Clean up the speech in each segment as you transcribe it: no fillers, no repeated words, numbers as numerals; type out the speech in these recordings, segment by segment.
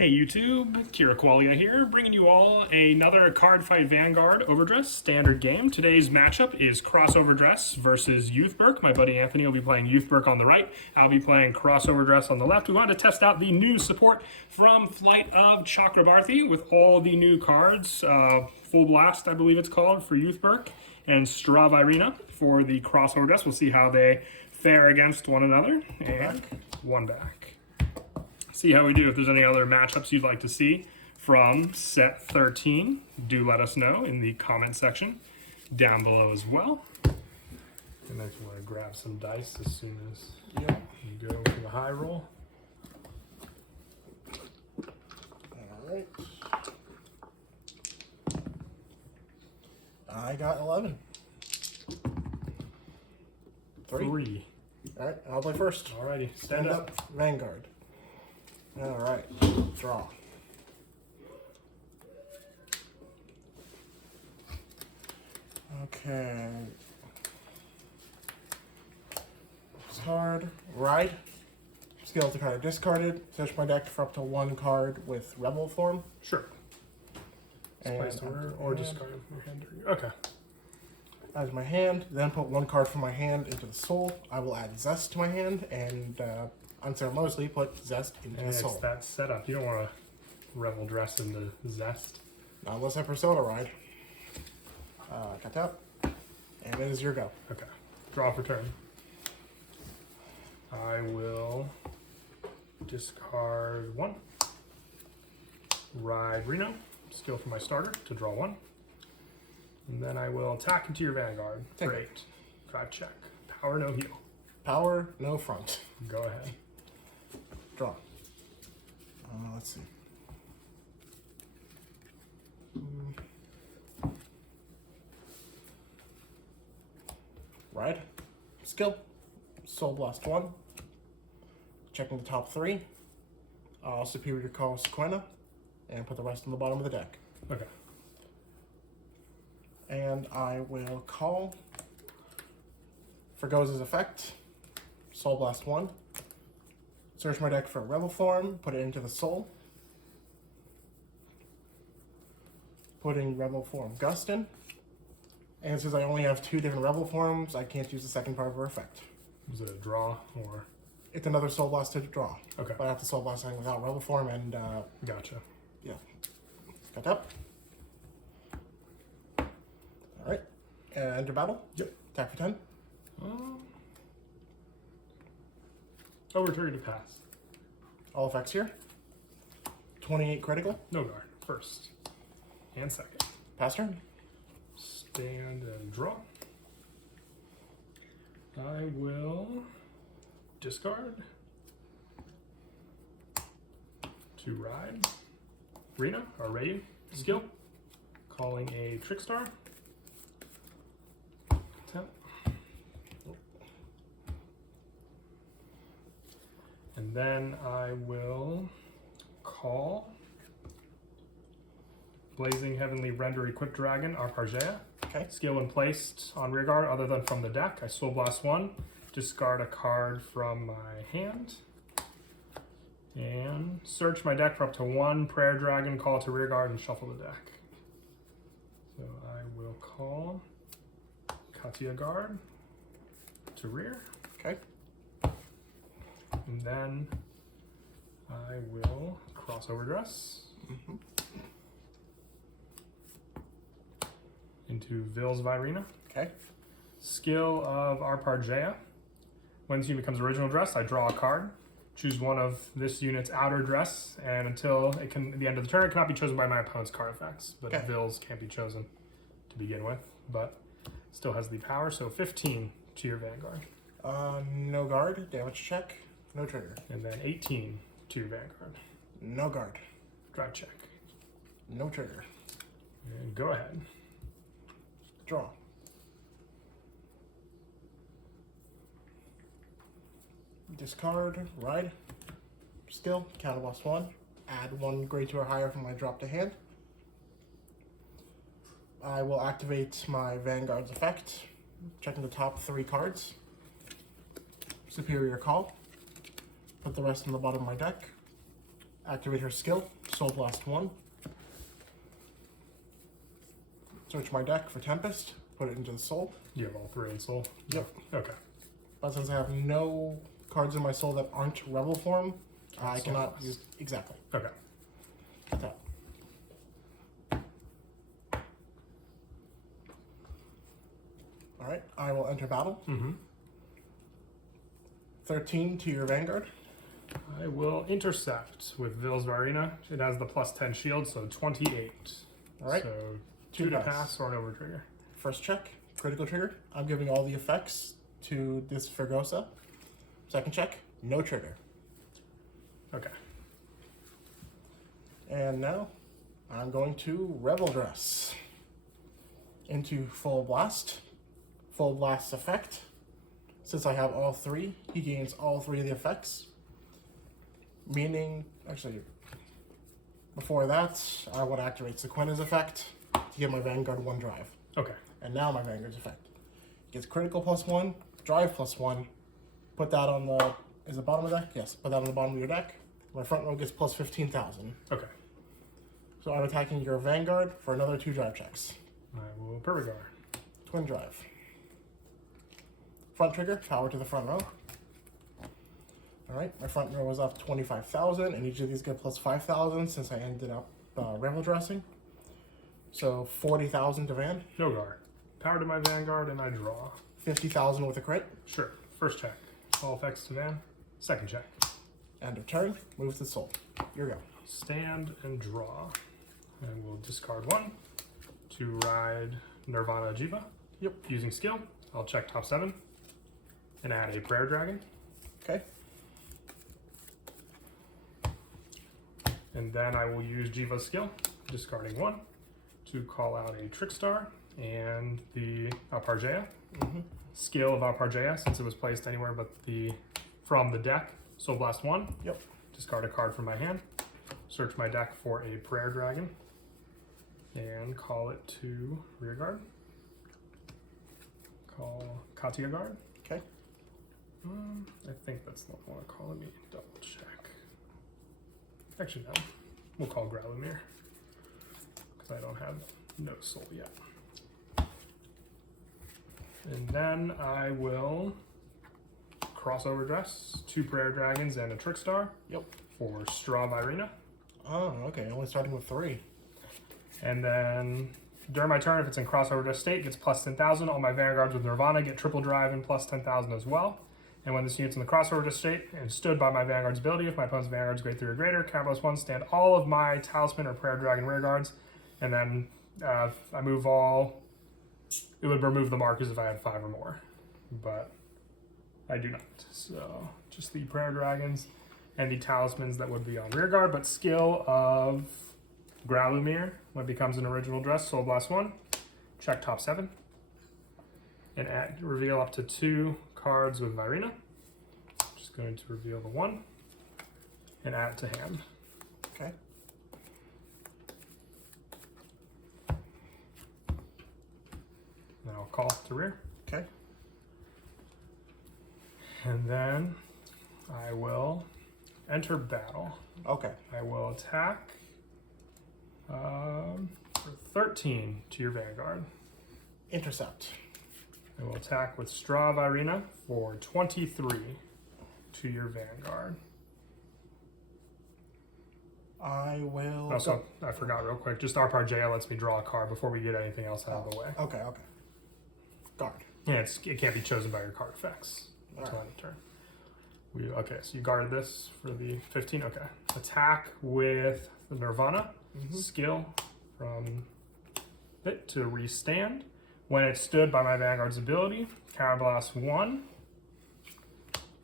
Hey YouTube, Kira Qualia here, bringing you all another Cardfight Vanguard Overdress standard game. Today's matchup is Overdress versus Youthberk. My buddy Anthony will be playing Youthberk on the right. I'll be playing Overdress on the left. We wanted to test out the new support from Flight of Chakrabarthi with all the new cards. Full Blast, I believe it's called, for Youthberk, and Stravirina for the Overdress. We'll see how they fare against one another. And one back. See how we do. If there's any other matchups you'd like to see from set 13, do let us know in the comment section down below as well. And if you want to grab some dice as soon as you go for the high roll. All right. I got 11. Three. All right, I'll play first. Alrighty, stand up. Vanguard. All right, draw. Okay. Card, ride. Skill to card are discarded. Search my deck for up to one card with Rebel form. Sure. Place or discard from your hand. Okay. As my hand, then put one card from my hand into the soul. I will add Zest to my hand and unceremoniously put Zest into the soul. It's that setup. You don't want to Rebel dress into Zest. Not unless I Persona ride. Got that. And it is your go. Okay. Draw for turn. I will discard one. Ride Reno. Skill for my starter to draw one. And then I will attack into your Vanguard for 8. Drive check. Power, no heal. Power, no front. Go ahead. Draw. Let's see. Ride. Skill. Soul Blast 1. Checking the top 3. Superior Call Sequena. And put the rest on the bottom of the deck. Okay. And I will call for Goza's effect. Soul Blast 1. Search my deck for a Rebel form, put it into the soul. Putting Rebel form Gustin. And since I only have 2 different Rebel forms, I can't use the second part of her effect. Is it a draw or? It's another Soul Blast to draw. Okay. But I have to Soul Blast something without Rebel form and Gotcha. yeah. Got that. Alright. Enter battle. Yep. Attack for 10. Overturn to pass. All effects here. 28 critical. No guard. First. And second. Pass turn. Stand and draw. I will discard to ride Rena, or Rayu, skill. Calling a Trickstar. Tap. And then I will call Blazing Heavenly Render Equipped Dragon, Arpargea. Okay. Skill when placed on rearguard other than from the deck. I Soul Blast 1, discard a card from my hand, and search my deck for up to 1 Prayer Dragon, call to rearguard, and shuffle the deck. So I will call Katia Guard to rear. Okay. And then I will Overdress into Vil's Virina. Okay. Skill of Arpargea. When this unit becomes original dress, I draw a card. Choose one of this unit's outer dress, and until at the end of the turn, it cannot be chosen by my opponent's card effects. But Vil's can't be chosen to begin with, but still has the power. So 15 to your Vanguard. No guard. Damage check. No trigger. And then 18 to your Vanguard. No guard. Drive check. No trigger. And go ahead. Draw. Discard. Ride. Skill. Counter Blast 1. Add 1 grade 2 or higher from my drop to hand. I will activate my Vanguard's effect. Checking the top 3 cards. Superior Call. Put the rest on the bottom of my deck. Activate her skill, Soul Blast 1. Search my deck for Tempest, put it into the Soul. You have all 3 in Soul? Yep. Okay. But since I have no cards in my Soul that aren't Rebel form, I Soul cannot Blast. use... Exactly. Okay. Tap. Alright, I will enter battle. 13 to your Vanguard. I will intercept with Ville's Varina. It has the +10 shield, so 28. Alright. So 2 to dice. pass or an over trigger. First check, critical trigger. I'm giving all the effects to this Fregosa. Second check, no trigger. Okay. And now, I'm going to Xoverdress into Full Blast. Full Blast effect. Since I have all 3, he gains all 3 of the effects. Meaning, actually, before that, I want to activate Sequena's effect to give my Vanguard 1 drive. Okay. And now my Vanguard's effect. Gets critical +1, drive +1. Put that on the, is it bottom of the deck? Yes, put that on the bottom of your deck. My front row gets plus 15,000. Okay. So I'm attacking your Vanguard for another 2 drive checks. I will Perfect Guard. Twin drive. Front trigger, power to the front row. Alright, my front row is off 25,000, and each of these get plus 5,000 since I ended up Rebel dressing. So 40,000 to Van. No guard. Power to my Vanguard, and I draw. 50,000 with a crit. Sure. First check. All effects to Van. Second check. End of turn, move to Soul. Here we go. Stand and draw. And we'll discard 1 to ride Nirvana Jiva. Yep. Using skill, I'll check top 7 and add a Prayer Dragon. Okay. And then I will use Jiva's skill, discarding 1 to call out a Trickstar and the Alpargea. Skill of Alpargea, since it was placed anywhere but from the deck. Soul Blast 1. Yep. Discard a card from my hand. Search my deck for a Prayer Dragon. And call it to rear guard. Call Katia guard. Okay. I think that's not what I call it. Let me double check. Actually, no. We'll call Growlmere. Because I don't have no soul yet. And then I will Overdress, 2 Prayer Dragons and a Trickstar. Yep. For Straw Virina. Oh, okay. Only starting with 3. And then during my turn, if it's in Overdress state, it gets plus 10,000. All my Vanguards with Nirvana get triple drive and plus 10,000 as well. And when this unit's in the Overdress state and stood by my Vanguard's ability, if my opponent's Vanguard's grade 3 or greater, counter +1, stand all of my Talisman or Prayer Dragon rear guards. And then I move all, it would remove the markers if I had 5 or more. But I do not. So just the Prayer Dragons and the Talismans that would be on rear guard, but skill of Growlmere when it becomes an original dress, Soul Blast 1, check top 7, and reveal up to 2 cards with Virina. Just going to reveal the 1 and add it to hand. Okay. Then I'll call to rear. Okay. And then I will enter battle. Okay. I will attack for 13 to your Vanguard. Intercept. I will attack with Straw Virina for 23 to your Vanguard. I will. Also, I forgot real quick, just Arpargea lets me draw a card before we get anything else out of the way. Okay, okay. Guard. Yeah, it can't be chosen by your card effects until end of turn. Okay, so you guarded this for the 15. Okay. Attack with the Nirvana. Skill from it to restand. When it stood by my Vanguard's ability, Counterblast 1.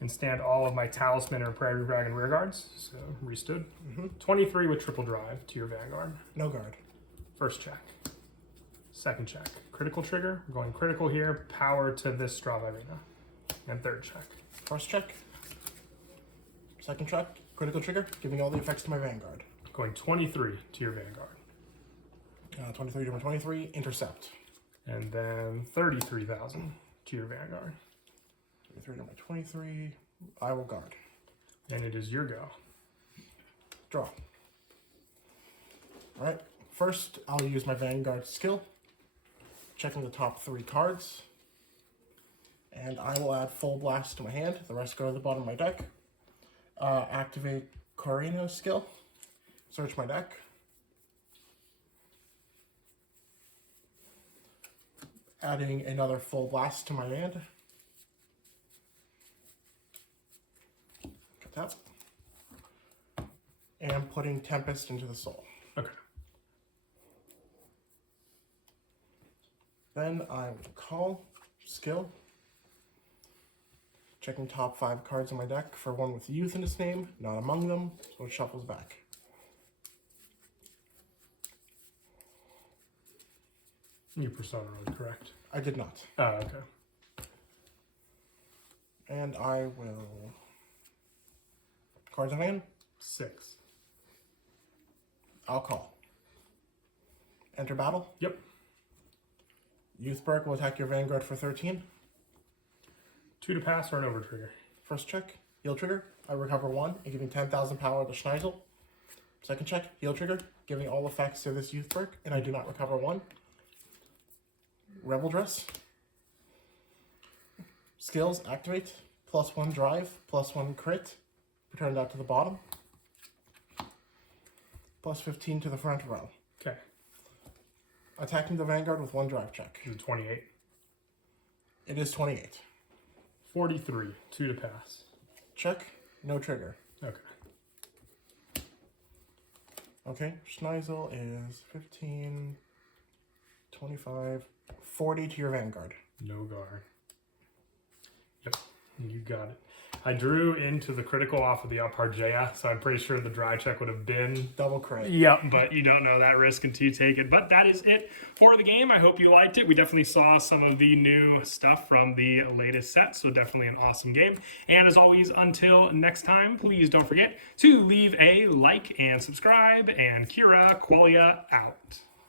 And stand all of my Talisman or Prayer Dragon rear guards. So restood. 23 with triple drive to your Vanguard. No guard. First check. Second check. Critical trigger. I'm going critical here. Power to this Straw Virina. And third check. First check. Second check. Critical trigger. Giving all the effects to my Vanguard. Going 23 to your Vanguard. 23 to my 23. Intercept. And then 33,000 to your Vanguard. 23 to my 23. I will guard. And it is your go. Draw. Alright, first I'll use my Vanguard skill, checking the top 3 cards, and I will add Full Blast to my hand. The rest go to the bottom of my deck. Activate Corino's skill, search my deck, adding another Full Blast to my hand. Tap. And putting Tempest into the soul. Okay. Then I will call skill, checking top 5 cards in my deck for one with youth in its name, not among them, so it shuffles back. You Persona Road, correct? I did not. Oh, okay. And I will... Cards in hand? 6. I'll call. Enter battle. Yep. Youthberk will attack your Vanguard for 13. 2 to pass or an over trigger. First check, heal trigger. I recover 1 and giving 10,000 power to Schneisel. Second check, heal trigger, giving all effects to this Youthberk, and I do not recover 1. Reveldress. Skills, activate. +1 drive, +1 crit. Return that to the bottom. +15 to the front row. Okay. Attacking the Vanguard with 1 drive check. Is it 28? It is 28. 43. 2 to pass. Check, no trigger. Okay. Okay, Schneisel is 15, 25, 40 to your Vanguard. No guard. Yep. You got it. I drew into the critical off of the Apargea, so I'm pretty sure the dry check would have been... Double crit. Yep, but you don't know that risk until you take it. But that is it for the game. I hope you liked it. We definitely saw some of the new stuff from the latest set, so definitely an awesome game. And as always, until next time, please don't forget to leave a like and subscribe. And Kira Qualia out.